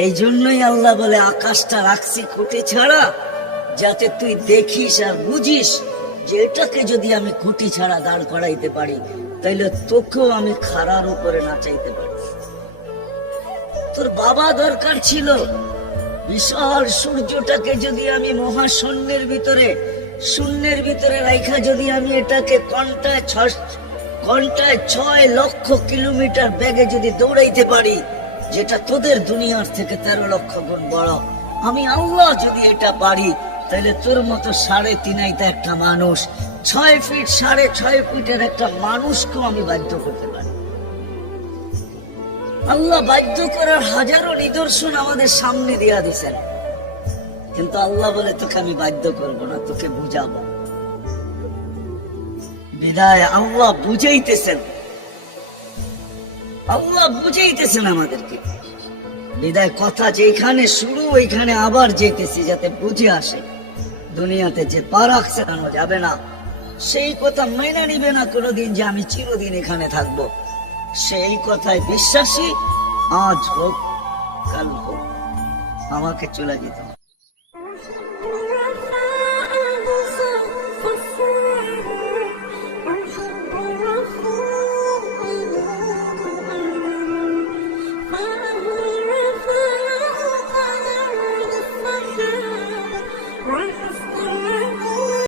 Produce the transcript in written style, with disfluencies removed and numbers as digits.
এই জন্যই আল্লাহ বলে আকাশটা রাখছি খুঁটি ছাড়া, যাতে তুই দেখিস আর বুঝিস যে এটাকে যদি আমি খুঁটি ছাড়া দাঁড় করাইতে পারি, তাইলে তোকেও আমি খাড়ার উপরে নাচাইতে পারি। তোর বাবা দরকার ছিল বিশাল সূর্যটাকে যদি আমি মহাশূন্যের ভিতরে, শূন্যের ভিতরে রাখা যদি আমি এটাকে ঘন্টায় 6 লক্ষ কিলোমিটার বেগে যদি দৌড়াইতে পারি, যেটা তোদের দুনিয়ার থেকে 13 লক্ষ গুণ বড়, আমি আল্লাহ যদি এটা পারি, তাহলে তোর মতো 3.5 হাইতে একটা মানুষ, 6 ফিট 6.5 ফিটের একটা মানুষকেও আমি বাধ্য করতে পারি। আল্লাহ বাধ্য করার হাজারো নিদর্শন আমাদের সামনে দিয়া দিয়েছেন, কিন্তু আল্লাহ বলে তোকে আমি বাধ্য করব না, তোকে বুঝাবো। বিদায় আল্লাহ বুঝাইতেছেন, আল্লাহ বুঝাইতেছেন আমাদেরকে। বিদায় কথা যেখানে শুরু ওইখানে আবার যেতেছি, যাতে বুঝে আসে দুনিয়াতে যে পা রাখছে কেন যাবে না, সেই কথা মেনে নিবে না কোনোদিন যে আমি চিরদিন এখানে থাকবো। সেই কথায় বিশ্বাসী, আজ হোক কাল হোক আমাকে চলে যেতে হবে।